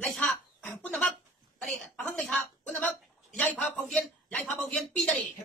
Leikei punamak tadi pahang Leikei punamak Yairipok pi tadi.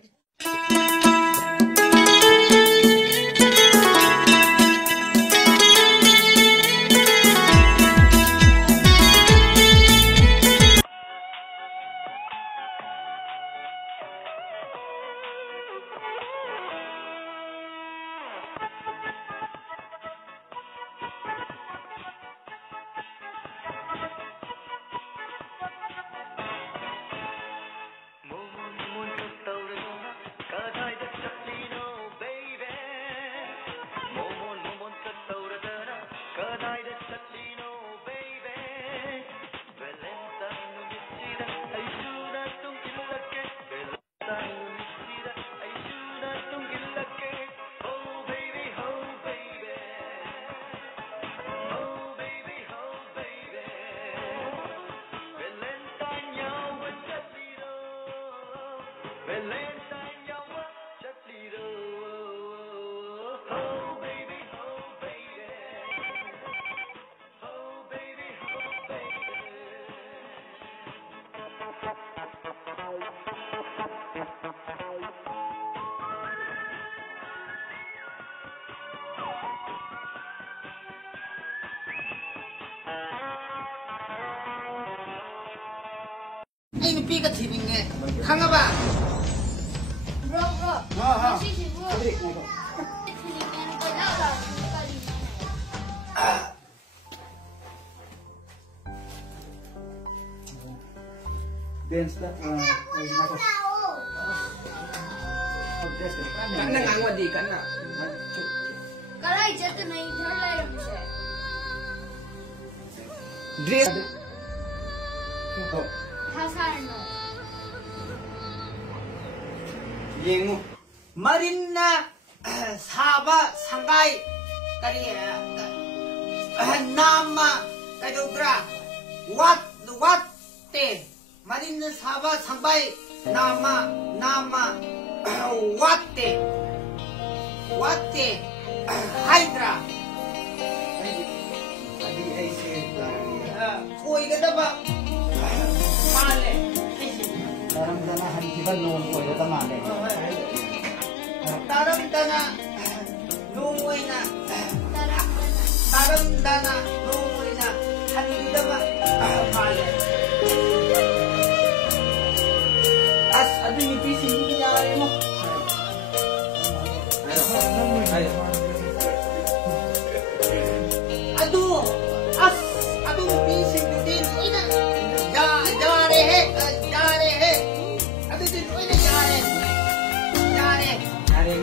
Ini pi ke sini ni, kang apa? Bro. Masih sih bro. Dance tak? Kan nak ngawat di kan nak. Kalau ijat tu naik terlalu ramai. Dress. Hasarno. Yengu. Marina Saba Sangai tadi nama tadi ubra what te Marina Saba Sangai nama what te Hydra Adi ay koi kada ba male Dalam dana hari kita nung ko ito male. dalam dana nungoy na dalam dana nungoy na hari kita ba male As adi ni pisi ni yari mo. Aduh bising tu din ina jare he aduh din ina jare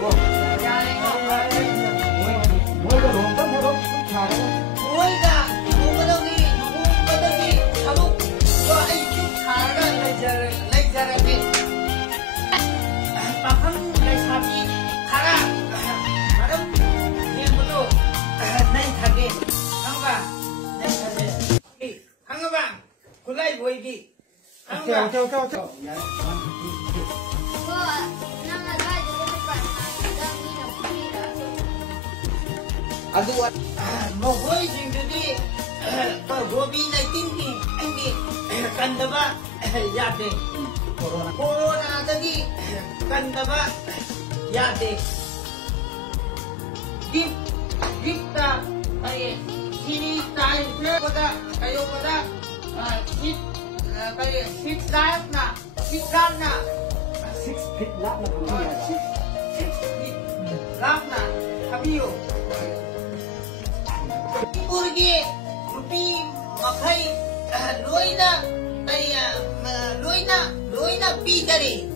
mo. Mo ko rompa mo chara. Moiga mumadagi sabuk so ai chu khara lejara ke pakang lesapi khara madam ye bodo nai thage hanga hanga ba kulai boigi hanga Ciao. Gua nama dah jadi depan. Dan ni nak pergi dah. aduh mohoi jing jadi gobi nai tinggi ini kandaba yate corona tadi kandaba yate kita kayak sini time pada hit kayak hit live na 6 feet lap na po niya. 6 feet lap na kami yo Purgi rupi makai loina pijari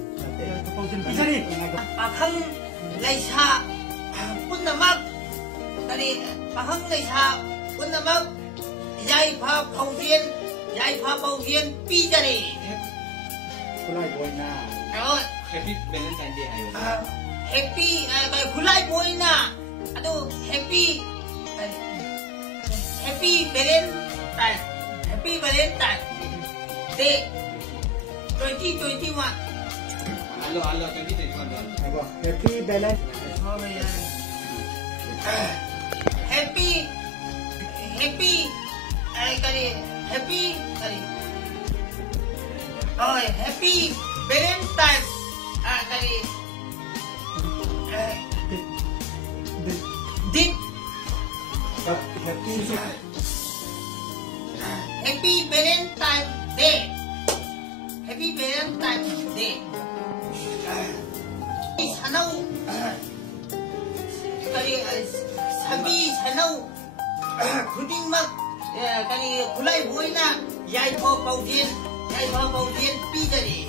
pahang Leikei punamak tadi pahang Leikei punamak Yairipok pijari Kulay boy na. Happy Valentine Day ayo. Happy kulai boy na aduh happy Valentine Day 2021 Halo 2021 doon. Ako, happy Valentine. happy Happy kali. Oh, Happy Valentine. Kali. Dip. Happy Valentine Day. Happy Valentine Day. Sanaw. Kali sabi sanaw. Kuding mag kali kulay buhay na. Yairipok Paudin. Yairipok Paudin. Pijari.